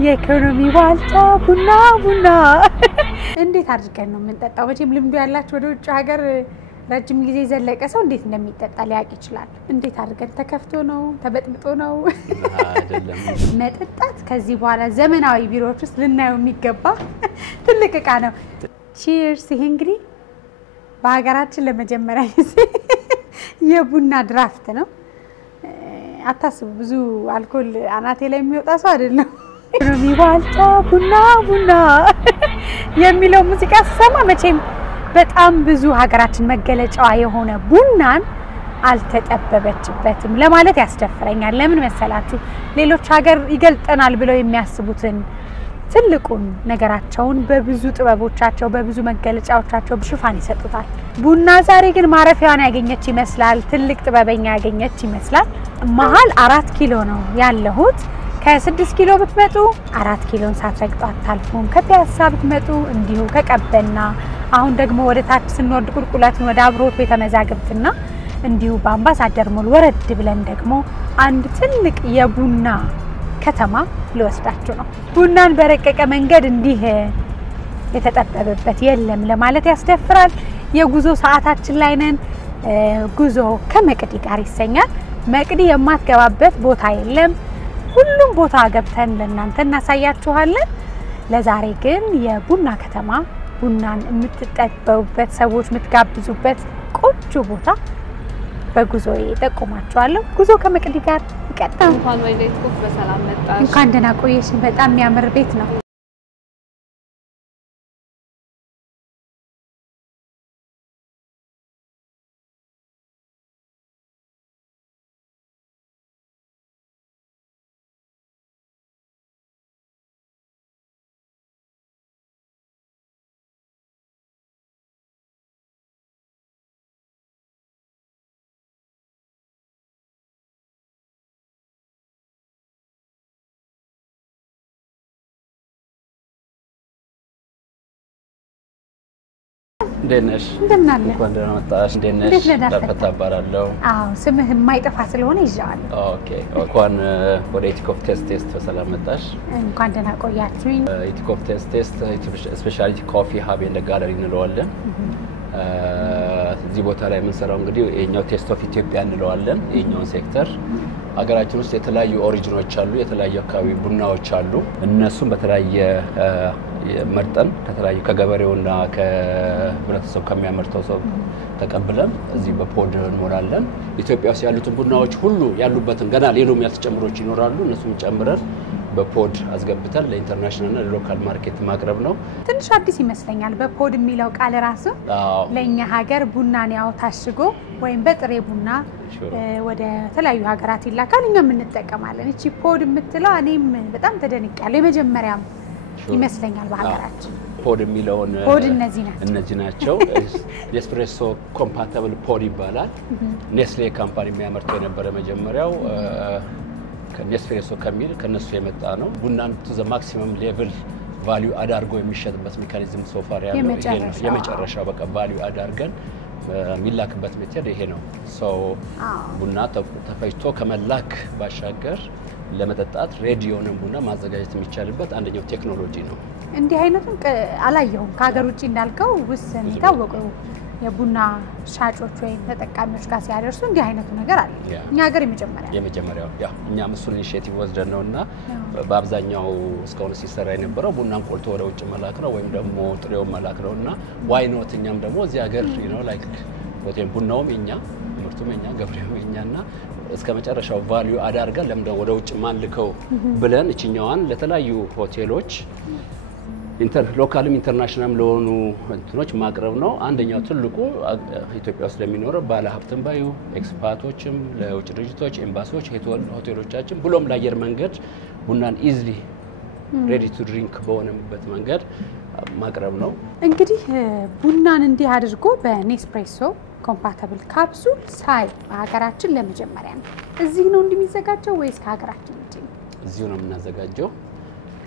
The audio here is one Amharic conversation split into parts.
የኢኮኖሚ ዋልታ ቡና ቡና እንዴት አድርገን ነው የምንጠጣው? መቼም ልምዱ ያላችሁ ወደ ውጭ ሀገር ረጅም ጊዜ ዘለቀ ሰው እንዴት እንደሚጠጣ ሊያውቅ ይችላል። እንዴት አድርገን ተከፍቶ ነው ተበጥብጦ ነው አይደለም መጠጣት? ከዚህ በኋላ ዘመናዊ ቢሮዎች ውስጥ ልናየው የሚገባ ትልቅ ዕቃ ነው። ቺርስ። ይሄ እንግዲህ በሀገራችን ለመጀመሪያ ጊዜ የቡና ድራፍት ነው። አታስቡ፣ ብዙ አልኮል አናቴ ላይ የሚወጣ ሰው አይደለም። ኢኮኖሚ ዋልታ ቡና ቡና የሚለው ሙዚቃ ሲሰማ መቼም በጣም ብዙ ሀገራችን መገለጫዋ የሆነ ቡናን አልተጠበበችበትም ለማለት ያስደፍረኛል። ለምን መሰላችሁ? ሌሎች ሀገር ይገልጠናል ብለው የሚያስቡትን ትልቁን ነገራቸውን በብዙ ጥበቦቻቸው በብዙ መገለጫዎቻቸው ሽፋን ይሰጡታል። ቡና ዛሬ ግን ማረፊያዋን ያገኘች ይመስላል። ትልቅ ጥበበኛ ያገኘች ይመስላል። መሀል 4 ኪሎ ነው ያለሁት። ከ6 ኪሎ ብትመጡ 4 ኪሎን ሳትረግጡ አታልፉም። ከፒያሳ ብትመጡ እንዲሁ ከቀበና፣ አሁን ደግሞ ወደ ታች ስንወርድ ቁልቁለቱን ወደ አብሮት ቤተመዛግብትና እንዲሁ በአምባሳደር ሞል ወረድ ብለን ደግሞ አንድ ትልቅ የቡና ከተማ ልወስዳችሁ ነው። ቡናን በረቀቀ መንገድ እንዲህ የተጠበበበት የለም ለማለት ያስደፍራል። የጉዞ ሰዓታችን ላይ ነን። ጉዞ ከመቅዲ ጋር ይሰኛል። መቅዲ የማትገባበት ቦታ የለም። ሁሉም ቦታ ገብተን ለእናንተ እናሳያችኋለን። ለዛሬ ግን የቡና ከተማ ቡናን የምትጠበቡበት ሰዎች የምትጋብዙበት ቆንጆ ቦታ በጉዞ ይጠቁማችኋለሁ። ጉዞ ከመቅዲ ጋር ይቀጥላል። እንኳን ወደ ኢትዮጵያ በሰላም መጣሽ። እንኳን ደህና ቆየሽ። በጣም የሚያምር ቤት ነው። ደነሽ እንደምን አለ? እንኳን ደህና መጣሽ። ደነሽ ለፈታ ባራለው። አዎ ስምህ የማይጠፋ ስለሆነ ይዣዋል። ኦኬ እንኳን ወደ ኢቲኮፍ ቴስት በሰላም መጣሽ። እንኳን ደህና ቆያችሁኝ። ኢቲኮፍ ቴስት ስፔሻሊቲ ኮፊ ሀብ ኤንድ ጋለሪ እንለዋለን። እዚህ ቦታ ላይ የምንሰራው እንግዲህ የኛው ቴስት ኦፍ ኢትዮጵያ እንለዋለን። የኛው ሴክተር ሀገራችን ውስጥ የተለያዩ ኦሪጂኖች አሉ፣ የተለያዩ አካባቢ ቡናዎች አሉ። እነሱም በተለያየ መርጠን ከተለያዩ ከገበሬውና ከህብረተሰቡ ከሚያመርተው ሰው ተቀብለን እዚህ በፖድ እንሞላለን። ኢትዮጵያ ውስጥ ያሉትን ቡናዎች ሁሉ ያሉበትን ገና ሌሎም ያልተጨምሮች ይኖራሉ። እነሱም ጨምረን በፖድ አስገብተን ለኢንተርናሽናል እና ለሎካል ማርኬት ማቅረብ ነው። ትንሽ አዲስ ይመስለኛል በፖድ የሚለው ቃል ራሱ። ለኛ ሀገር ቡናን ያው ታሽጎ ወይም በጥሬ ቡና ወደ ተለያዩ ሀገራት ይላካል፣ እኛም እንጠቀማለን። እቺ ፖድ የምትለው እኔም በጣም ተደንቄያለሁ። የመጀመሪያም ይመስለኛል በሀገራችን። ፖድ የሚለውን ፖድ እነዚህ ናቸው። ኔስፕሬሶ ኮምፓቲብል ፖድ ይባላል። ኔስሌ ካምፓኒ የሚያመርተው የነበረ መጀመሪያው ከኔስፕሬሶ ከሚል ከነሱ የመጣ ነው። ቡናን ቱ ዘ ማክሲመም ሌቭል ቫልዩ አዳርጎ የሚሸጥበት ሜካኒዝም ሶፋር ያለው ይሄ ነው። የመጨረሻው በቃ ቫልዩ አዳርገን የሚላክበት ሜተድ ይሄ ነው። ቡና ተፈጭቶ ከመላክ ባሻገር ለመጠጣት ሬዲ የሆነ ቡና ማዘጋጀት የሚቻልበት አንደኛው ቴክኖሎጂ ነው። እንዲህ አይነቱን አላየሁም ከሀገር ውጭ እንዳልከው ውስን የታወቁ የቡና ሻጮች ወይም ተጠቃሚዎች ጋር ሲያደርሱ እንዲህ አይነቱ ነገር አለ። እኛ ሀገር የመጀመሪያው እኛም እሱን ኢኒሼቲቭ ወስደን ነውና በአብዛኛው እስካሁን ሲሰራ የነበረው ቡናን ቆልቶ ወደ ውጭ መላክ ነው ወይም ደግሞ ጥሬው መላክ ነውና ዋይ ኖት እኛም ደግሞ እዚህ ሀገር ላይክ ሆቴል ቡናውም የኛ ምርቱም የኛ ገበሬውም የኛና እስከ መጨረሻው ቫልዩ አዳርገን ለምን ወደ ውጭ ማንልከው ብለን እቺኛዋን ለተለያዩ ሆቴሎች ሎካልም ኢንተርናሽናልም ለሆኑ እንትኖች ማቅረብ ነው። አንደኛው ትልቁ ኢትዮጵያ ውስጥ ለሚኖረው ባለ ሀብትም ባዩ ኤክስፓቶችም ለውጭ ድርጅቶች ኤምባሲዎች ሆቴሎቻችን ብሎም ለአየር መንገድ ቡናን ኢዝሊ ሬዲ ቱ ድሪንክ በሆነበት መንገድ ማቅረብ ነው። እንግዲህ ቡናን እንዲህ አድርጎ በኔስፕሬሶ ኮምፓቲብል ካፕሱል ሳይ በሀገራችን ለመጀመሪያ ነው። እዚህ ነው እንደሚዘጋጀው ወይስ ከሀገራችን ውጪ ነው? እዚሁ ነው የምናዘጋጀው።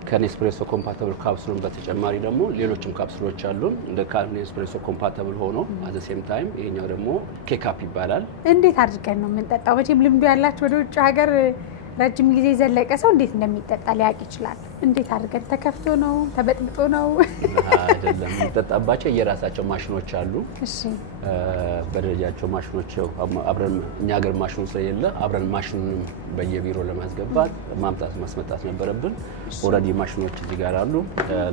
ከኔስፕሬሶ ኮምፓቲብል ካፕሱልን በተጨማሪ ደግሞ ሌሎችም ካፕሱሎች አሉን እንደ ኔስፕሬሶ ኮምፓቲብል ሆኖ አት ዘ ሴም ታይም ይሄኛው ደግሞ ኬክ አፕ ይባላል። እንዴት አድርገን ነው የምንጠጣው? መቼም ልምዱ ያላችሁ ወደ ውጭ ሀገር ረጅም ጊዜ ዘለቀ ሰው እንዴት እንደሚጠጣ ሊያውቅ ይችላል። እንዴት አድርገን ተከፍቶ ነው ተበጥብጦ ነው አይደለም ተጣባቸው የራሳቸው ማሽኖች አሉ እሺ በደረጃቸው ማሽኖች አብረን እኛ ሀገር ማሽኑ ስለሌለ አብረን ማሽኑን በየቢሮ ለማስገባት ማምጣት ማስመጣት ነበረብን ኦሬዲ ማሽኖች እዚህ ጋር አሉ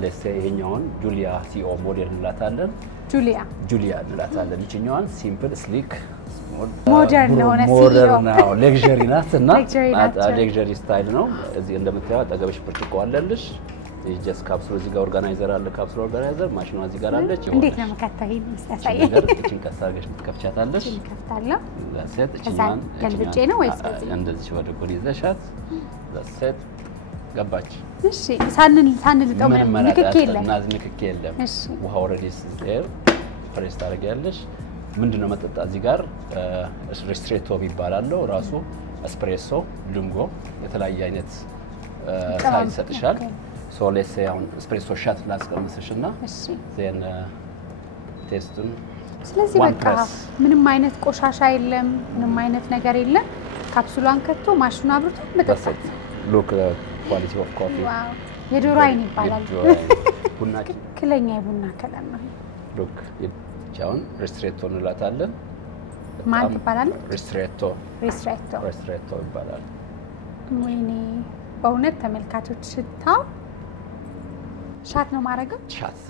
ለሴ ይሄኛውን ጁሊያ ሲኦ ሞዴል እንላታለን ጁሊያ እንላታለን ይችኛዋን ሲምፕል ስሊክ ሞደርን ሆነ ሞደርን ነው ሌክዠሪ ናትና ሌክዠሪ ስታይል ነው እዚህ እንደምታዩት አጠገብሽ ብርጭቆ አለልሽ ጀስት ካፕሱል እዚህ ጋር ኦርጋናይዘር አለ ካፕሱል ኦርጋናይዘር ማሽኗ እዚህ ጋር አለች እንዴት ነው መከታተይ መስታሳይ እቺን ከሳገሽ ትከፍቻታለሽ ከፍታለሁ ለሴት እቺን ገልብጬ ነው ወይስ እንደዚህ ወደ ጎን ይዘሻት ለሴት ገባች እሺ ሳንልጠው ንክክ የለም ውሃ ኦሬዲ ስቴር ፕሬስ ታደርጊያለሽ ምንድነው መጠጣ እዚህ ጋር ሪስትሬቶ ይባላል ራሱ ኤስፕሬሶ ሉንጎ የተለያየ አይነት ሳይዝ ሰጥሻል ሶ ሌትስ ሴይ አሁን ኤስፕሬሶ ሻት ላስቀምስሽና እሺ ዘን ቴስቱን ስለዚህ በቃ ምንም አይነት ቆሻሻ የለም ምንም አይነት ነገር የለም ካፕሱሏን ከቶ ማሽኑ አብርቶ መጠጣት ሉክ ኳሊቲ ኦፍ ኮፊ ዋው የዶሮ አይን ይባላል ቡና ክለኛ የቡና ከለር ነው ሉክ ቻውን ሪስትሬቶ እንላታለን ማን ይባላል ሪስትሬቶ ይባላል ወይኔ በእውነት ተመልካቾች ሽታው ሻት ነው ማረጋው ሻት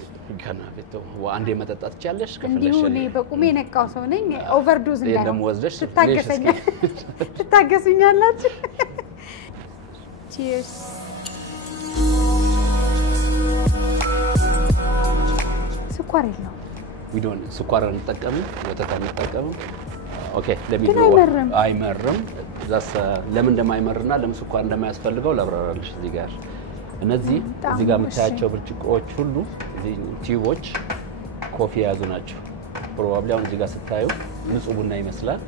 ገና ቤቶ አንዴ መጠጣት ይቻለሽ ከፈለሽ እንዴ በቁሜ ነቃው ሰው ነኝ ኦቨርዶዝ እንዳይ እንደም ወዝደሽ ትታገሱኛላችሁ ቺርስ ስኳር የለው ዊዶን ስኳር እንጠቀም ወተት እንጠቀም ኦኬ አይመርም ዛስ ለምን እንደማይመርና ለምን ስኳር እንደማያስፈልገው ላብራራልሽ እዚህ ጋር እነዚህ እዚህ ጋር የምታያቸው ብርጭቆዎች ሁሉ እዚህ ቲዩቦች ኮፊ ያዙ ናቸው ፕሮባብሊ አሁን እዚህ ጋር ስታዩ ንጹህ ቡና ይመስላል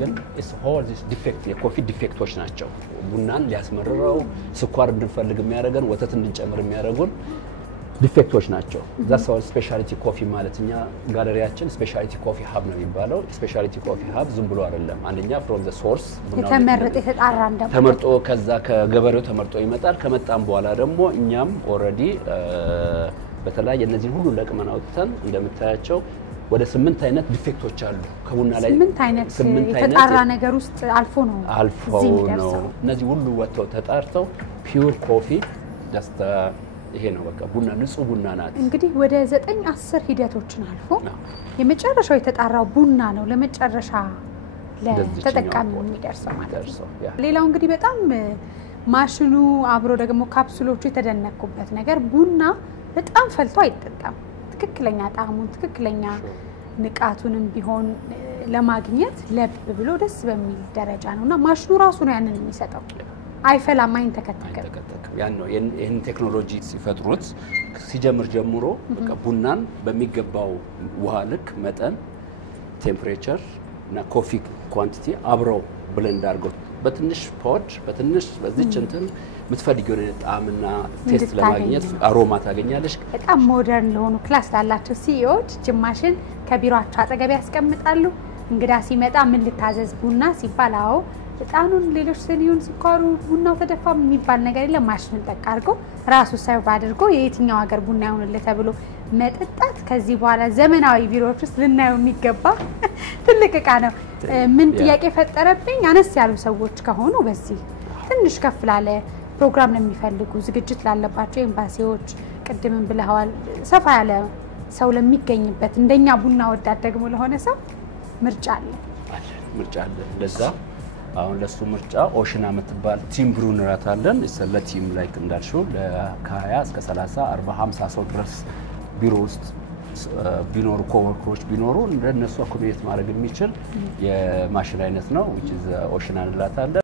ግን it's all this defect የኮፊ ዲፌክቶች ናቸው ቡናን ሊያስመርረው ስኳር እንድንፈልግ የሚያደርገን ወተት እንድንጨምር የሚያደርጉን ዲፌክቶች ናቸው that's all specialty coffee ማለትኛ ጋለሪያችን specialty coffee hub ነው የሚባለው specialty coffee hub ዝም ብሎ አይደለም አንደኛ from the source የተመረጠ የተጣራ እንደም ተመርጦ ከዛ ከገበሬው ተመርጦ ይመጣል ከመጣም በኋላ ደግሞ እኛም ኦሬዲ በተለይ እነዚህ ሁሉ ለቅመን አውጥተን እንደምታያቸው ወደ 8 አይነት ዲፌክቶች አሉ ከቡና ላይ 8 አይነት የተጣራ ነገር ውስጥ አልፎ ነው እነዚህ ሁሉ ወጥተው ተጣርተው ፒውር ኮፊ just ይሄ ነው በቃ ቡና ንጹህ ቡና ናት እንግዲህ ወደ 9-10 ሂደቶችን አልፎ የመጨረሻው የተጣራው ቡና ነው ለመጨረሻ ለተጠቃሚው የሚደርሰው ማለት ነው ሌላው እንግዲህ በጣም ማሽኑ አብሮ ደግሞ ካፕሱሎቹ የተደነቁበት ነገር ቡና በጣም ፈልቶ አይጠጣም ትክክለኛ ጣዕሙን ትክክለኛ ንቃቱንም ቢሆን ለማግኘት ለብ ብሎ ደስ በሚል ደረጃ ነውና ማሽኑ ራሱ ነው ያንን የሚሰጠው አይፈላም አይንተከተከም ያን ነው ይሄን ቴክኖሎጂ ሲፈጥሩት ሲጀምር ጀምሮ በቃ ቡናን በሚገባው ውሃ ልክ መጠን ቴምፕሬቸር እና ኮፊ ኳንቲቲ አብረው ብሌንድ አድርገው በትንሽ ፖድ በትንሽ በዚች እንትን ምትፈልጊው ጣዕምና ቴስት ለማግኘት አሮማ ታገኛለሽ በጣም ሞደርን ለሆኑ ክላስ ላላቸው ሲኢኦች ጅማሽን ከቢሮአቸው አጠገብ ያስቀምጣሉ እንግዳ ሲመጣ ምን ልታዘዝ ቡና ሲባላው በጣኑን ሌሎች ሰኒውን ስኳሩ ቡናው ተደፋ የሚባል ነገር የለም ማሽኑን ጠቅ አድርጎ ራሱ ሰርቭ አድርጎ የየትኛው ሀገር ቡና ይሆንልህ ተብሎ መጠጣት ከዚህ በኋላ ዘመናዊ ቢሮዎች ውስጥ ልናየው የሚገባ ትልቅ ዕቃ ነው ምን ጥያቄ ፈጠረብኝ አነስ ያሉ ሰዎች ከሆኑ በዚህ ትንሽ ከፍ ላለ ፕሮግራም ለሚፈልጉ ዝግጅት ላለባቸው ኤምባሲዎች ቅድምም ብለዋል ሰፋ ያለ ሰው ለሚገኝበት እንደኛ ቡና ወዳድ ደግሞ ለሆነ ሰው ምርጫ አለ ለዛ አሁን ለሱ ምርጫ ኦሽና የምትባል ቲም ብሩ እንራታለን ለቲም ላይክ እንዳልሽው ከ20 እስከ 30 40 50 ሰው ድረስ ቢሮ ውስጥ ቢኖሩ ኮወርከሮች ቢኖሩ እንደነሱ አኮሞዴት ማድረግ የሚችል የማሽን አይነት ነው which is ኦሽና እንላታለን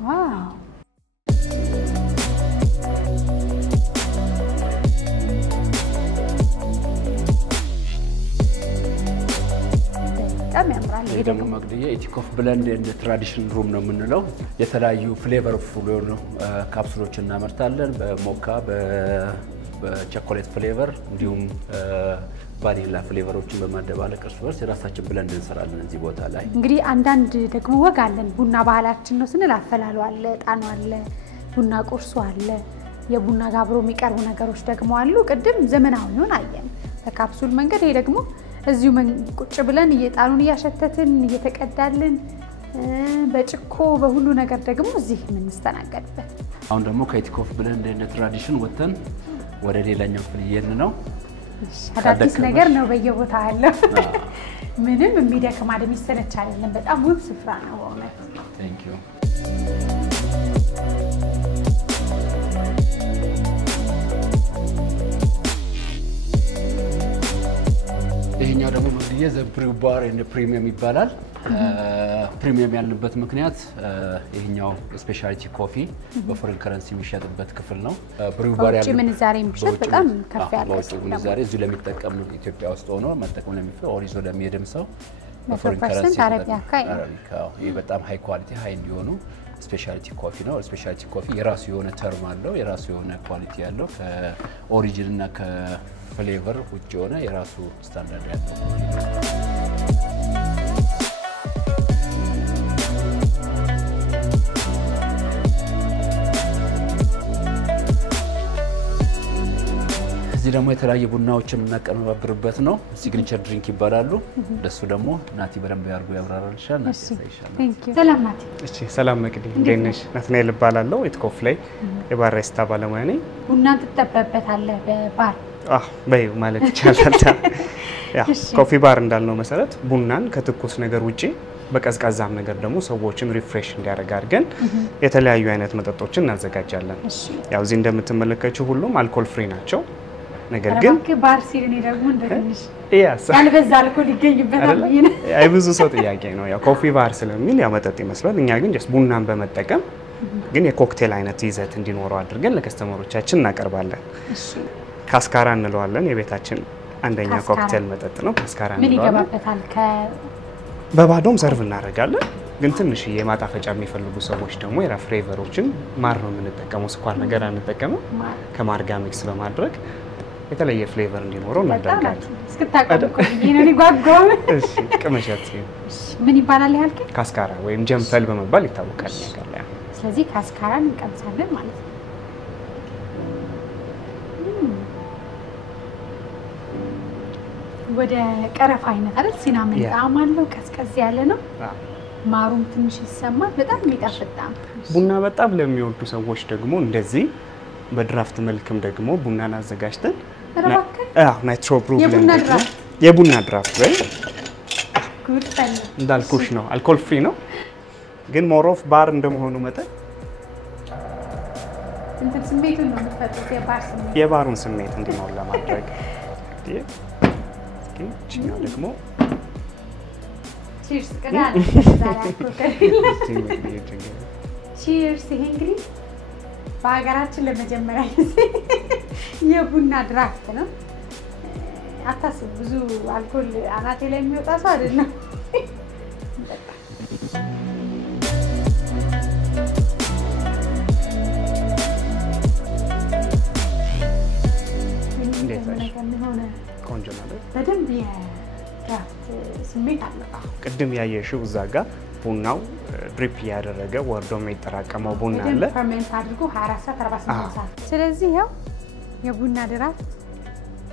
ዋው በጣም ያምራል። ይሄ ደግሞ መቅደዬ ኢቲኮፍ ብለንድ እንደ ትራዲሽን ሩም ነው የምንለው። የተለያዩ ፍሌቨር ፉል የሆኑ ካፕሱሎች እናመርታለን። በሞካ በቸኮሌት ፍሌቨር እንዲሁም ቫኒላ ፍሌቨሮችን በማደባለቅ እርስ በርስ የራሳችን ብለንድ እንሰራለን እዚህ ቦታ ላይ። እንግዲህ አንዳንድ ደግሞ ወግ አለን። ቡና ባህላችን ነው ስንል አፈላሉ አለ፣ ጣኑ አለ፣ ቡና ቁርሱ አለ፣ የቡና ጋብሮ የሚቀርቡ ነገሮች ደግሞ አሉ። ቅድም ዘመናዊውን አየን በካፕሱል መንገድ። ይሄ ደግሞ እዚሁ ቁጭ ብለን እየጣኑን እያሸተትን እየተቀዳልን በጭኮ በሁሉ ነገር ደግሞ እዚህ ምን እንስተናገድበት። አሁን ደግሞ ከኢቲኮፍ ብለንድ እንደ ትራዲሽን ወተን ወደ ሌላኛው ክፍል እየሄድን ነው። አዳዲስ ነገር ነው በየቦታው ያለው። ምንም የሚደክም አይደለም፣ የሚሰለች አይደለም። በጣም ውብ ስፍራ ነው በእውነት። Thank you. ይሄኛው ደግሞ መቅደዬ ዘ ብሪው ባር ኤንድ ፕሪሚየም ይባላል። ፕሪሚየም ያልንበት ምክንያት ይሄኛው ስፔሻሊቲ ኮፊ በፎሬን ከረንሲ የሚሸጥበት ክፍል ነው። ብሪው ባር ያለው ምንዛሬ የሚሸጥ በጣም ከፍ ያለ ነው። ምንዛሬ እዚህ ለሚጠቀም ኢትዮጵያ ውስጥ ሆኖ መጠቀም ለሚፈልግ ኦር ይዞ ለሚሄድም ሰው በፎሬን ከረንሲ አረቢያካ ይሄ በጣም ሃይ ኳሊቲ ሃይ እንዲሆኑ ስፔሻሊቲ ኮፊ ነው። ስፔሻሊቲ ኮፊ የራሱ የሆነ ተርም አለው፣ የራሱ የሆነ ኳሊቲ ያለው ከኦሪጂን እና ከፍሌቨር ውጭ የሆነ የራሱ ስታንዳርድ ያለው እዚህ ደግሞ የተለያየ ቡናዎችን የምናቀነባብርበት ነው። ሲግኒቸር ድሪንክ ይባላሉ። ደሱ ደግሞ ናቲ በደንብ ያርጉ ያብራራልሻል። ናቲ ያሳይሻል። ሰላም ናቲ። እሺ ሰላም መቅዲ፣ እንዴት ነሽ? ናትናኤል እባላለሁ። ኢቲኮፍ ላይ የባሪስታ ባለሙያ ነኝ። ቡና ትጠበበታለህ በባር? በይ ማለት ይቻላል። ያ ኮፊ ባር እንዳልነው መሰረት ቡናን ከትኩስ ነገር ውጪ በቀዝቃዛም ነገር ደግሞ ሰዎችን ሪፍሬሽ እንዲያደርግ አድርገን የተለያዩ አይነት መጠጦችን እናዘጋጃለን። ያው እዚህ እንደምትመለከቱ ሁሉም አልኮል ፍሪ ናቸው። ነገር ግን ባር ሲል ደግሞ እንደትንሽ ያልበዛ አልኮል ይገኝበታል። አይ ብዙ ሰው ጥያቄ ነው። ያው ኮፊ ባር ስለሚል ያው መጠጥ ይመስላል። እኛ ግን ጀስት ቡናን በመጠቀም ግን የኮክቴል አይነት ይዘት እንዲኖረው አድርገን ለከስተመሮቻችን እናቀርባለን። ካስካራ እንለዋለን። የቤታችን አንደኛ ኮክቴል መጠጥ ነው። ካስካራ ምን ይገባበታል? በባዶም ሰርቭ እናደርጋለን። ግን ትንሽዬ ማጣፈጫ የሚፈልጉ ሰዎች ደግሞ የራ ፍሌቨሮችን ማር ነው የምንጠቀመው፣ ስኳር ነገር አንጠቀምም። ከማር ጋር ሚክስ በማድረግ የተለየ ፍሌቨር እንዲኖረው እናደርጋለን። እስክታቀዱ ይሄን ጓጓው። እሺ ቅመሻት ምን ይባላል ያልከኝ? ካስካራ ወይም ጀምፈል በመባል ይታወቃል ነገር ላይ። ስለዚህ ካስካራን እንቀምሳለን ማለት ነው። ወደ ቀረፋ አይነት አይደል? ሲናመን ጣዕም አለው። ቀዝቀዝ ያለ ነው። ማሩም ትንሽ ይሰማል። በጣም የሚጣፍጥ ቡና በጣም ለሚወዱ ሰዎች ደግሞ እንደዚህ በድራፍት መልክም ደግሞ ቡናን አዘጋጅተን ናይትሮ ብሩ የቡና ድራፍት ወይ እንዳልኩሽ ነው። አልኮል ፍሪ ነው፣ ግን ሞር ኦፍ ባር እንደመሆኑ መጠን እንትን ስሜቱን ነው የምትፈጥሩት፣ የባሩን ስሜት እንዲኖር ለማድረግ እቺኛው ደግሞ ቺርስ ቀዳል ቺርስ። ይሄ እንግዲህ በሀገራችን ለመጀመሪያ ጊዜ የቡና ድራፍት ነው። አታስቡ፣ ብዙ አልኮል አናቴ ላይ የሚወጣ ሰው አይደለም። ቆንጆ ነው። በደንብ የድራፍት ስሜት አለው። ቅድም ያየሽው እዛ ጋር ቡናው ድሪፕ ያደረገ ወርዶ የሚጠራቀመው ቡና አለ። ፈርመንት አድርጎ 24 ሰዓት 48 ሰዓት። ስለዚህ ያው የቡና ድራፍት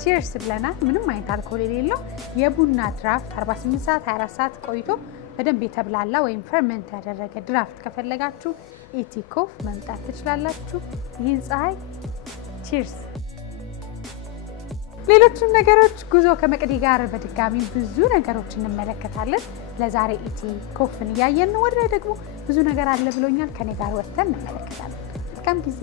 ቺርስ ብለናል። ምንም አይነት አልኮል የሌለው የቡና ድራፍት 48 ሰዓት 24 ሰዓት ቆይቶ በደንብ የተብላላ ወይም ፈርመንት ያደረገ ድራፍት ከፈለጋችሁ ኢቲኮፍ መምጣት ትችላላችሁ። ይህን ፀሐይ ቺርስ። ሌሎችም ነገሮች ጉዞ ከመቅዲ ጋር በድጋሚ ብዙ ነገሮች እንመለከታለን። ለዛሬ ኢቲኮፍን እያየን ነው። ወደ ደግሞ ብዙ ነገር አለ ብሎኛል። ከኔ ጋር ወጥተን እንመለከታለን። መልካም ጊዜ።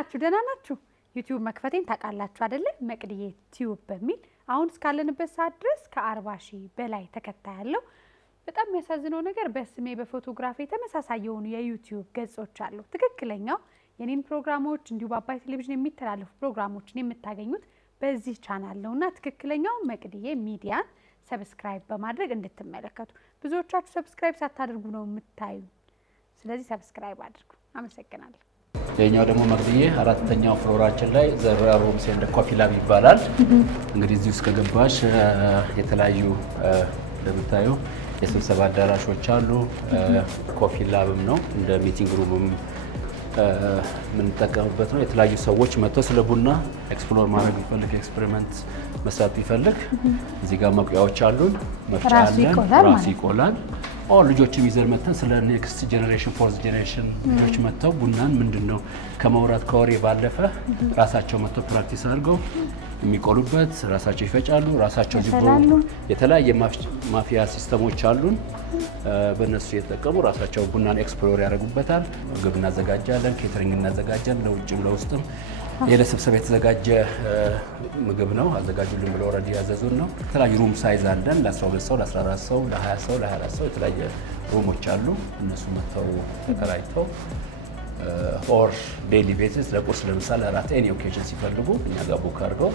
ናችሁ? ደህና ናችሁ? ዩቲዩብ መክፈቴን ታውቃላችሁ አይደለ? መቅድዬ ቲዩብ በሚል አሁን እስካለንበት ሰዓት ድረስ ከ40,000 በላይ ተከታይ ያለው በጣም የሚያሳዝነው ነገር በስሜ በፎቶግራፊ ተመሳሳይ የሆኑ የዩቲዩብ ገጾች አሉ። ትክክለኛው የኔን ፕሮግራሞች እንዲሁ በአባይ ቴሌቪዥን የሚተላለፉ ፕሮግራሞችን የምታገኙት በዚህ ቻናል ነውና ትክክለኛው መቅድዬ ሚዲያን ሰብስክራይብ በማድረግ እንድትመለከቱ። ብዙዎቻችሁ ሰብስክራይብ ሳታደርጉ ነው የምታዩ። ስለዚህ ሰብስክራይብ አድርጉ። አመሰግናለሁ። የኛው ደግሞ መቅድዬ አራተኛው ፍሎራችን ላይ ዘራ ሩምስ ኤንድ ኮፊ ላብ ይባላል። እንግዲህ እዚህ ውስጥ ከገባሽ የተለያዩ ለምታዩ የስብሰባ አዳራሾች አሉ። ኮፊ ላብም ነው እንደ ሚቲንግ ሩምም ምን ተጠቀምበት ነው። የተለያዩ ሰዎች መጥተው ስለ ቡና ኤክስፕሎር ማድረግ ቢፈልግ ኤክስፔሪመንት መስራት ቢፈልግ እዚህ ጋር መቁያዎች አሉን። መፍጫ አለን። ራሱ ይቆላል። ልጆችም ይዘን መተን ስለ ኔክስት ጄኔሬሽን ፎርዝ ጄኔሬሽን ልጆች መጥተው ቡናን ምንድነው ከመውራት ከወሬ ባለፈ ራሳቸው መጥተው ፕራክቲስ አድርገው የሚቆሉበት ራሳቸው ይፈጫሉ። ራሳቸው ጅቦ የተለያየ ማፊያ ሲስተሞች አሉን። በእነሱ የተጠቀሙ ራሳቸው ቡናን ኤክስፕሎር ያደርጉበታል። ምግብ እናዘጋጃለን፣ ኬተሪንግ እናዘጋጃለን። ለውጭም ለውስጥም ለስብሰባ የተዘጋጀ ምግብ ነው። አዘጋጁልን ብለው ኦልሬዲ ያዘዙን ነው። የተለያዩ ሩም ሳይዝ አለን። ለ12 ሰው፣ ለ14 ሰው፣ ለ20 ሰው፣ ለ24 ሰው የተለያየ ሩሞች አሉ። እነሱ መጥተው ተከራይተው ኦር ዴይሊ ቤሲስ ለቁርስ ለምሳሌ አራት ኤኒ ኦኬዥን ሲፈልጉ እኛ ጋር ቡክ አድርገው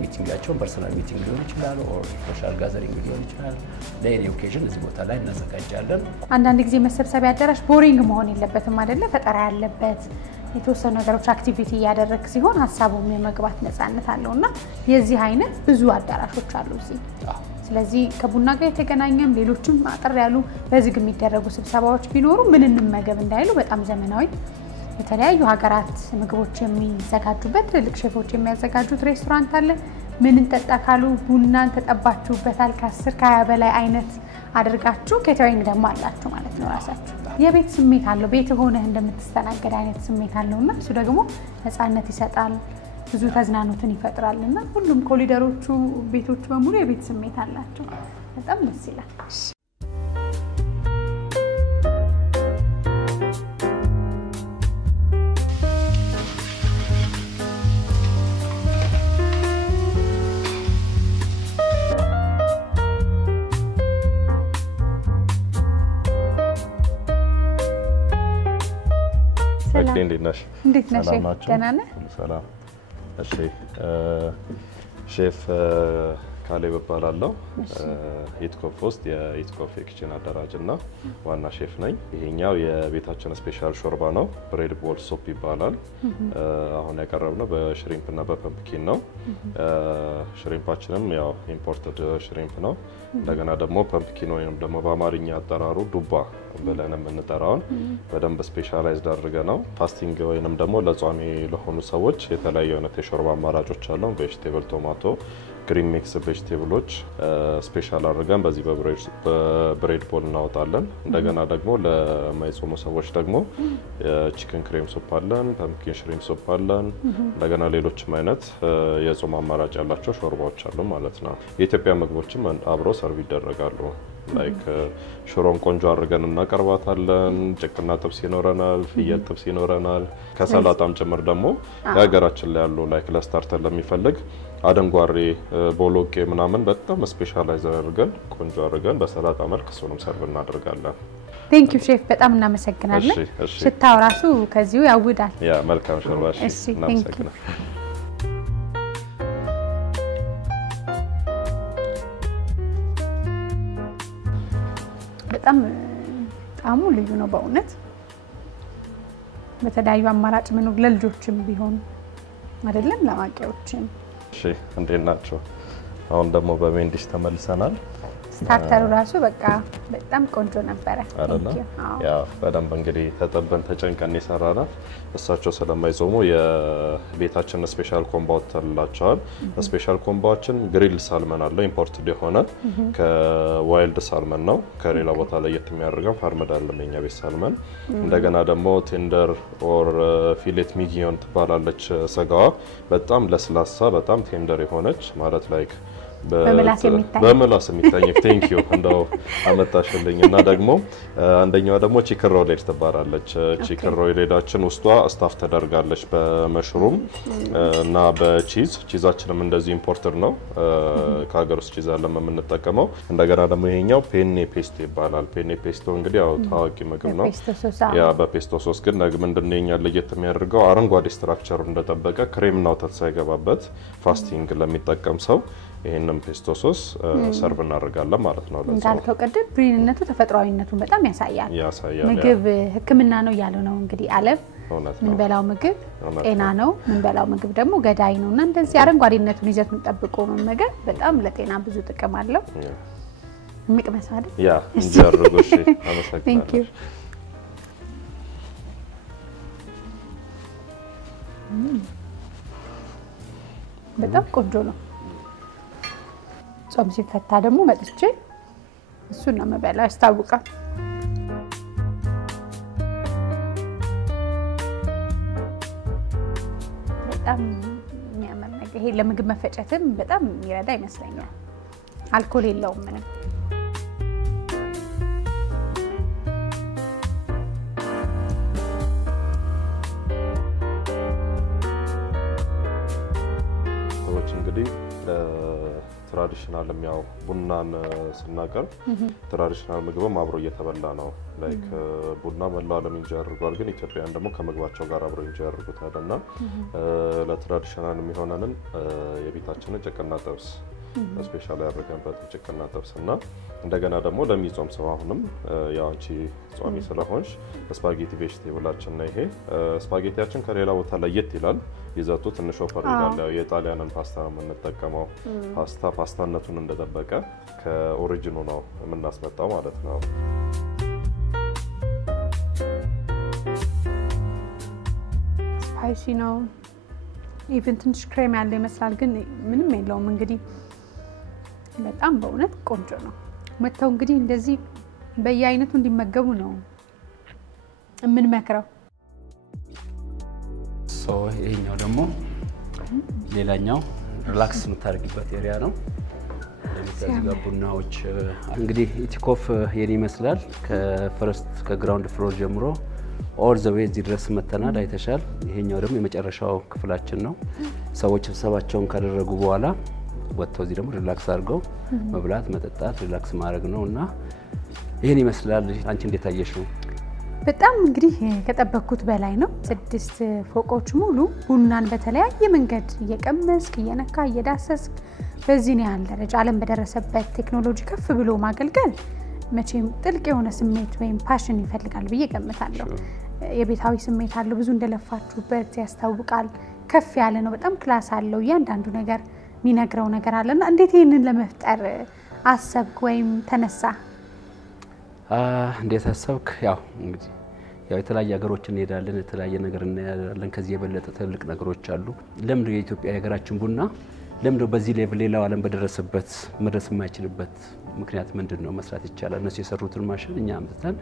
ሚቲንጋቸውን ፐርሰናል ሚቲንግ ሊሆን ይችላል ኦር ሶሻል ጋዘሪንግ ሊሆን ይችላል። ለኤኒ ኦኬዥን እዚህ ቦታ ላይ እናዘጋጃለን። አንዳንድ ጊዜ መሰብሰቢያ አዳራሽ ቦሪንግ መሆን የለበትም አይደለ? ፈጠራ ያለበት የተወሰኑ ነገሮች አክቲቪቲ ያደረክ ሲሆን ሀሳቡም የመግባት ነፃነት አለውና የዚህ አይነት ብዙ አዳራሾች አሉ እዚህ። ስለዚህ ከቡና ጋር የተገናኘም ሌሎችም አጥር ያሉ በዝግ የሚደረጉ ስብሰባዎች ቢኖሩ ምን እንመገብ እንዳይሉ በጣም ዘመናዊ የተለያዩ ሀገራት ምግቦች የሚዘጋጁበት ትልልቅ ሼፎች የሚያዘጋጁት ሬስቶራንት አለ። ምን እንጠጣ ካሉ ቡናን ተጠባችሁበታል። ከ10 ከ20 በላይ አይነት አድርጋችሁ ኬተሪንግ ደግሞ አላችሁ ማለት ነው። ራሳችሁ የቤት ስሜት አለው። ቤት ሆነህ እንደምትስተናገድ አይነት ስሜት አለውና እሱ ደግሞ ነፃነት ይሰጣል፣ ብዙ ተዝናኖትን ይፈጥራልና ሁሉም ኮሪደሮቹ ቤቶቹ በሙሉ የቤት ስሜት አላቸው። በጣም ደስ ይላል። እንዴት ነሽ? ደህና ነህ? ሰላም። እሺ ሼፍ ካሌብ እባላለሁ። ኢትኮፍ ውስጥ የኢትኮፍ ኪችን አደራጅ እና ዋና ሼፍ ነኝ። ይሄኛው የቤታችን ስፔሻል ሾርባ ነው። ብሬድ ቦል ሶፕ ይባላል። አሁን ያቀረብነው በሽሪምፕ እና በፐምፕኪን ነው። ሽሪምፓችንም ያው ኢምፖርትድ ሽሪምፕ ነው። እንደገና ደግሞ ፐምፕኪን ወይም ደግሞ በአማርኛ አጠራሩ ዱባ ብለን የምንጠራውን በደንብ ስፔሻላይዝድ አድርገን ነው። ፋስቲንግ ወይንም ደግሞ ለጿሚ ለሆኑ ሰዎች የተለያዩ አይነት የሾርባ አማራጮች አሉ። ቬጂቴብል፣ ቶማቶ፣ ግሪን ሚክስ ቬጂቴብሎች ስፔሻል አድርገን በዚህ በብሬድ ቦል እናወጣለን። እንደገና ደግሞ ለማይጾሙ ሰዎች ደግሞ ቺክን ክሬም ሱፕ አለን፣ ፐምፕኪን ሽሪምፕ ሱፕ አለን። እንደገና ሌሎችም አይነት የጾም አማራጭ ያላቸው ሾርባዎች አሉ ማለት ነው። የኢትዮጵያ ምግቦችም አብረው ሰርቭ ይደረጋሉ። ላይክ ሽሮን ቆንጆ አድርገን እናቀርባታለን። ጭቅና ጥብስ ይኖረናል፣ ፍየል ጥብስ ይኖረናል። ከሰላጣም ጭምር ደግሞ የሀገራችን ላይ ያሉ ላይክ ለስታርተር ለሚፈልግ አደንጓሬ፣ ቦሎቄ ምናምን በጣም ስፔሻላይዝ አድርገን ቆንጆ አድርገን በሰላጣ መልክ እሱንም ሰርቭ እናደርጋለን። ቴንክ ዩ ሼፍ፣ በጣም እናመሰግናለን። ሽታው ራሱ ከዚሁ ያውዳል። ያ መልካም ሾርባ። እሺ እናመሰግናለን። በጣም ጣዕሙ ልዩ ነው በእውነት። በተለያዩ አማራጭ መኖር ለልጆችም ቢሆን አይደለም ለማቂዎችም። እሺ እንዴት ናቸው? አሁን ደግሞ በሜን ዲሽ ተመልሰናል። ስታርተሩ ራሱ በቃ በጣም ቆንጆ ነበረ። ያ በደንብ እንግዲህ ተጠበን ተጨንቀን ይሰራናል። እሳቸው ስለማይጾሙ የቤታችን ስፔሻል ኮምቦ ተላቸዋል። ስፔሻል ኮምቦአችን ግሪል ሳልመን አለ፣ ኢምፖርትድ የሆነ ከዋይልድ ሳልመን ነው። ከሌላ ቦታ ላይ የሚያደርገው ፋርመድ አለ የኛ ቤት ሳልመን። እንደገና ደግሞ ቴንደር ኦር ፊሌት ሚጊዮን ትባላለች። ስጋዋ በጣም ለስላሳ በጣም ቴንደር የሆነች ማለት ላይክ በመላስ የሚታኝ ቴንክ ዩ እንደው አመጣሽልኝና ደግሞ አንደኛው ደግሞ ቺክን ሮሌድ ትባላለች ቺክን ሮሌዳችን ውስጧ ስታፍ ተደርጋለች በመሽሩም እና በቺዛችንም እንደዚህ ኢምፖርተር ነው ከሀገር ውስጥ ቺዝ አለ የምንጠቀመው እንደገና ደግሞ ይሄኛው ፔኔ ፔስቶ ይባላል ፔኔ ፔስቶ እንግዲህ ያው ታዋቂ ምግብ ነው ያ በፔስቶ ሶስ ግን ምንድነው የኛ ለየት የሚያደርገው አረንጓዴ ስትራክቸሩ እንደተጠበቀ ክሬም እና ወተት ሳይገባበት ፋስቲንግ ለሚጠቀም ሰው ይሄንን ፔስቶ ሶስ ሰርቭ እናደርጋለን ማለት ነው ለዛ እንዳልከው ቀደም ብሪንነቱ ተፈጥሯዊነቱን በጣም ያሳያል ምግብ ህክምና ነው ያለው ነው እንግዲህ ዓለም ምን በላው ምግብ ጤና ነው ምን በላው ምግብ ደግሞ ገዳይ ነውና እንደዚህ አረንጓዴነቱን ይዘቱን ጠብቆ መመገብ በጣም ለጤና ብዙ ጥቅም አለው ምቅመስ አይደል ያ እንጀርጎሽ አመሰግናለሁ Thank you በጣም ቆንጆ ነው ጾም ሲፈታ ደግሞ መጥቼ እሱን ነው መበላው ያስታውቃል በጣም የሚያምር ነገር ይሄ ለምግብ መፈጨትም በጣም ይረዳ ይመስለኛል አልኮል የለውም ምንም እንግዲህ ትራዲሽናል የሚያው ቡናን ስናቀርብ ትራዲሽናል ምግብም አብሮ እየተበላ ነው ላይክ ቡና መላው ዓለም እንጀርጓል ግን ኢትዮጵያውያን ደግሞ ከምግባቸው ጋር አብሮ እንጀርጉታልና ለትራዲሽናል የሚሆነንን የቤታችንን ጭቅና ጥብስ ስፔሻሊ ያደረገንበት ጭቅና ጥብስና እንደገና ደግሞ ለሚጾም ሰው አሁንም ያው አንቺ ጾሚ ስለሆንሽ ስፓጌቲ ቬጂቴብላችን ነው ይሄ ስፓጌቲያችን ከሌላ ቦታ ለየት ይላል ይዘቱ ትንሽ ኦፈር ይላል የጣሊያንን ፓስታ ነው የምንጠቀመው ፓስታነቱን እንደተጠበቀ ከኦሪጂኑ ነው የምናስመጣው ማለት ነው ስፓይሲ ነው ኢቭን ትንሽ ክሬም ያለው ይመስላል ግን ምንም የለውም እንግዲህ በጣም በእውነት ቆንጆ ነው መተው እንግዲህ እንደዚህ በየአይነቱ እንዲመገቡ ነው የምንመክረው ይሄኛው ደግሞ ሌላኛው ሪላክስ የምታደርጊበት ኤሪያ ነው ለምሳሌ ቡናዎች እንግዲህ ኢቲኮፍ የኔ ይመስላል ከፈርስት ከግራውንድ ፍሎር ጀምሮ ኦል ዘ ዌይ ድረስ መተናል አይተሻል ይሄኛው ደግሞ የመጨረሻው ክፍላችን ነው ሰዎች ስብሰባቸውን ካደረጉ በኋላ ወጥተው እዚህ ደግሞ ሪላክስ አድርገው መብላት መጠጣት ሪላክስ ማድረግ ነውና ይሄን ይመስላል አንቺ እንዴት አየሽው በጣም እንግዲህ ከጠበቅኩት በላይ ነው 6 ፎቆች ሙሉ ቡናን በተለያየ መንገድ እየቀመስክ እየነካ እየዳሰስክ በዚህ ነው ያለ ደረጃ ዓለም በደረሰበት ቴክኖሎጂ ከፍ ብሎ ማገልገል መቼም ጥልቅ የሆነ ስሜት ወይም ፓሽን ይፈልጋል ብዬ ገምታለሁ የቤታዊ ስሜት አለው ብዙ እንደለፋችሁበት ያስታውቃል ከፍ ያለ ነው በጣም ክላስ አለው እያንዳንዱ ነገር ሚነግረው ነገር አለና እንዴት ይሄንን ለመፍጠር አሰብክ ወይም ተነሳ እንዴት አሰብክ ያው እንግዲህ ያው የተለያየ ሀገሮችን እንሄዳለን የተለያየ ነገር እናያለን ከዚህ የበለጠ ትልቅ ነገሮች አሉ ለምን የኢትዮጵያ ሀገራችን ቡና ለምን በዚህ ሌቭል ሌላው ዓለም በደረሰበት መድረስ የማይችልበት ምክንያት ምንድነው መስራት ይቻላል እነሱ የሰሩትን ማሽን እኛ አምጥተን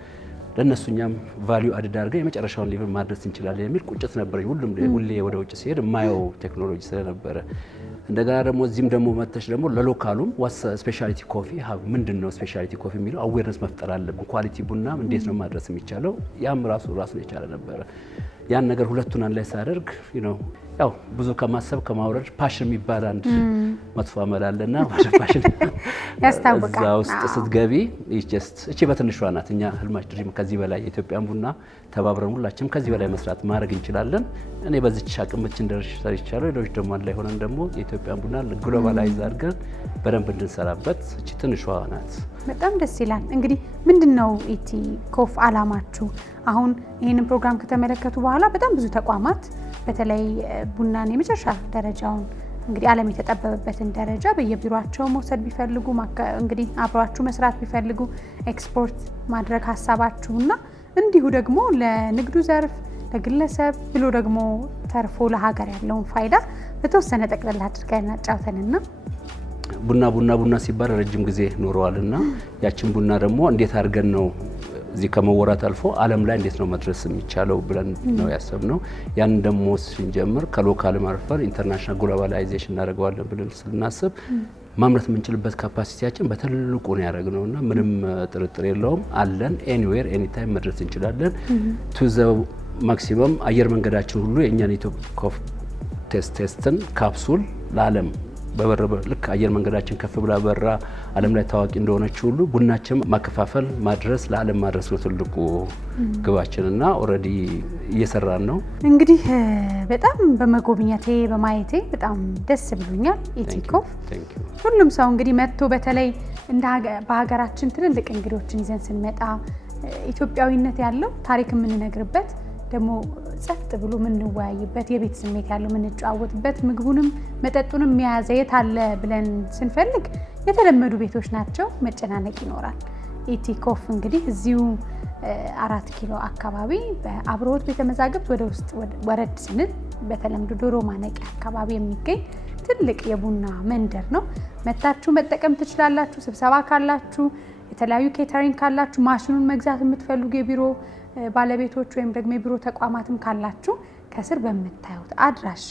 ለነሱኛም ቫልዩ አድ አድርገን የመጨረሻውን ሌቭል ማድረስ እንችላለን የሚል ቁጭት ነበር ሁሉም ሁሌ ወደ ውጭ ሲሄድ ማየው ቴክኖሎጂ ስለነበረ እንደገና ደግሞ እዚህም ደግሞ መተሽ ደግሞ ለሎካሉም ዋስ ስፔሻሊቲ ኮፊ ሃብ ምንድነው ስፔሻሊቲ ኮፊ የሚለው አዌርነስ መፍጠር አለብን ኳሊቲ ቡና እንዴት ነው ማድረስ የሚቻለው ያም ራሱ የቻለ ነበር ያን ነገር ሁለቱን አንድ ላይ ሳደርግ ያው ብዙ ከማሰብ ከማውረድ ፓሽን የሚባል አንድ መጥፎ አመላለና ፓሽን ያስታውቃል እዛ ውስጥ ስትገቢ እቺ በትንሿ ናት እኛ ህልማች ድሪም ከዚህ በላይ የኢትዮጵያን ቡና ተባብረን ሁላችንም ከዚህ በላይ መስራት ማድረግ እንችላለን እኔ በዚች አቅምችን ደርሻለሁ ሌሎች ደግሞ አንድ ላይ ሆነን ደግሞ የኢትዮጵያን ቡና ግሎባላይዝ አድርገን በደንብ እንድንሰራበት እቺ ትንሿ ናት በጣም ደስ ይላል እንግዲህ ምንድነው ኢቲ ኮፍ አላማችሁ አሁን ይሄንን ፕሮግራም ከተመለከቱ በኋላ በጣም ብዙ ተቋማት በተለይ ቡናን የመጨረሻ ደረጃውን እንግዲህ ዓለም የተጠበበበትን ደረጃ በየቢሮአቸው መውሰድ ቢፈልጉ እንግዲህ አብራችሁ መስራት ቢፈልጉ ኤክስፖርት ማድረግ ሐሳባችሁና እንዲሁ ደግሞ ለንግዱ ዘርፍ ለግለሰብ ብሎ ደግሞ ተርፎ ለሀገር ያለውን ፋይዳ በተወሰነ ጠቅላላ አድርገን አጫውተንና ቡና ሲባል ረጅም ጊዜ ኖረዋልና ያችን ቡና ደግሞ እንዴት አድርገን ነው እዚህ ከመወራት አልፎ ዓለም ላይ እንዴት ነው መድረስ የሚቻለው ብለን ነው ያሰብነው ያን ደግሞ ስንጀምር ከሎካል ማርፈር ኢንተርናሽናል ግሎባላይዜሽን እናደርገዋለን ብለን ስናስብ ማምረት የምንችልበት ካፓሲቲያችን በትልቁ ነው ያደረግነውና ምንም ጥርጥር የለውም አለን ኤኒዌር ኤኒታይም መድረስ እንችላለን ቱ ዘ ማክሲመም አየር መንገዳችን ሁሉ የኛን ኢትዮኮፍ ቴስትን ካፕሱል ለዓለም በበረበ ልክ አየር መንገዳችን ከፍ ብላ በራ ዓለም ላይ ታዋቂ እንደሆነች ሁሉ ቡናችን ማከፋፈል ማድረስ ለዓለም ማድረስ ነው ትልቁ ግባችንና ኦሬዲ እየሰራን ነው እንግዲህ በጣም በመጎብኘቴ በማየቴ በጣም ደስ ብሎኛል ኢትዮኮፍ ሁሉም ሰው እንግዲህ መጥቶ በተለይ እንደ በሀገራችን ትልልቅ እንግዶችን ይዘን ስንመጣ ኢትዮጵያዊነት ያለው ታሪክ የምንነግርበት ደግሞ ጸጥ ብሎ ምንወያይበት የቤት ስሜት ያለው ምንጫወትበት ምግቡንም መጠጡንም የሚያዘ የታለ ብለን ስንፈልግ የተለመዱ ቤቶች ናቸው መጨናነቅ ይኖራል ኢትዮኮፍ እንግዲህ እዚሁ 4 ኪሎ አካባቢ በአብሮት ቤተመዛግብት ወደ ውስጥ ወረድ ስንል በተለምዶ ዶሮ ማነቂያ አካባቢ የሚገኝ ትልቅ የቡና መንደር ነው መታችሁ መጠቀም ትችላላችሁ ስብሰባ ካላችሁ የተለያዩ ኬተሪንግ ካላችሁ ማሽኑን መግዛት የምትፈልጉ የቢሮ ባለቤቶች ወይም ደግሞ የቢሮ ተቋማትም ካላችሁ ከስር በመታዩት አድራሻ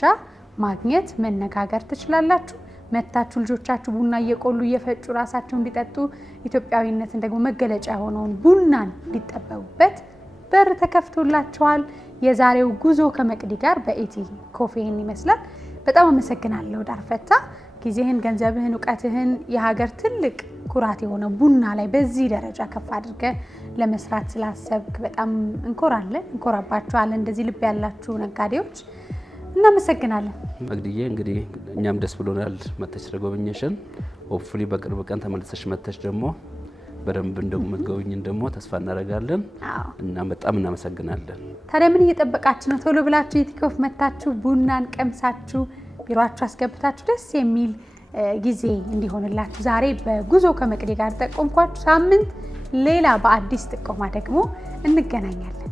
ማግኘት መነጋገር ትችላላችሁ መታችሁ ልጆቻችሁ ቡና እየቆሉ እየፈጩ ራሳቸው እንዲጠጡ ኢትዮጵያዊነትን ደግሞ መገለጫ የሆነውን ቡናን እንዲጠበቡበት በር ተከፍቶላችኋል የዛሬው ጉዞ ከመቅዲ ጋር በኢትዮኮፍ ይሄን ይመስላል በጣም አመሰግናለሁ ዳርፈታ ጊዜህን ገንዘብህን ዕውቀትህን የሀገር ትልቅ ኩራት የሆነ ቡና ላይ በዚህ ደረጃ ከፍ አድርገ ለመስራት ስላሰብክ በጣም እንኮራባችኋለን እንደዚህ ልብ ያላችሁ ነጋዴዎች እናመሰግናለን መቅዲዬ እንግዲህ እኛም ደስ ብሎናል መተሽ ተጎብኘሽን ሆፕፉሊ በቅርብ ቀን ተመልሰሽ መተሽ ደግሞ በደንብ እንደምትጎብኝን ደግሞ ተስፋ እናደርጋለን እና በጣም እናመሰግናለን ታዲያ ምን እየጠበቃችሁ ነው ቶሎ ብላችሁ ኢትዮኮፍ መታችሁ ቡናን ቀምሳችሁ ቢሮአችሁ አስገብታችሁ ደስ የሚል ጊዜ እንዲሆንላችሁ ዛሬ በጉዞ ከመቅዲ ጋር ተቆምኳችሁ ሳምንት ሌላ በአዲስ ጥቆማ ደግሞ እንገናኛለን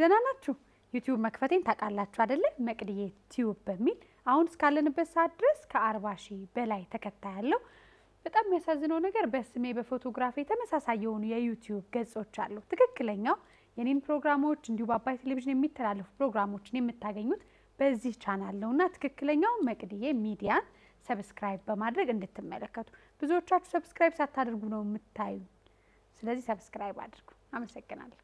ደህና ናችሁ ዩቲዩብ መክፈቴን ታቃላችሁ አይደለ መቅዲዬ ቲዩብ በሚል አሁን እስካለንበት ሰዓት ድረስ ከ40,000 በላይ ተከታይ ያለው በጣም የሚያሳዝነው ነገር በስሜ በፎቶግራፊ ተመሳሳይ የሆኑ የዩቲዩብ ገጾች አሉ ትክክለኛው የኔን ፕሮግራሞች እንዲሁ በአባይ ቴሌቪዥን የሚተላለፉ ፕሮግራሞችን የምታገኙት በዚህ ቻናል ነውና ትክክለኛው መቅዲዬ ሚዲያን ሰብስክራይብ በማድረግ እንድትመለከቱ ብዙዎቻችሁ ሰብስክራይብ ሳታደርጉ ነው የምታዩ ስለዚህ ሰብስክራይብ አድርጉ አመሰግናለሁ